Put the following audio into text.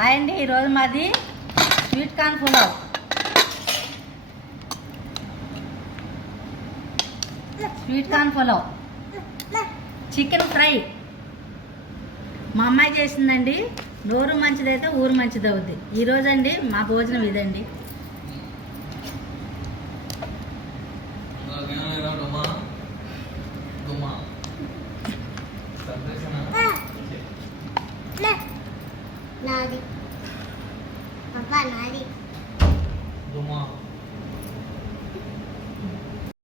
Hi అండి, ఈరోజు మాది sweet corn pulao. Sweet corn pulao, chicken fry మా అమ్మాయి చేసిందండి. నోరు మంచిదైతే ఊరు మంచిది అవుద్ది. ఈరోజు అండి మా భోజనం ఇదండి.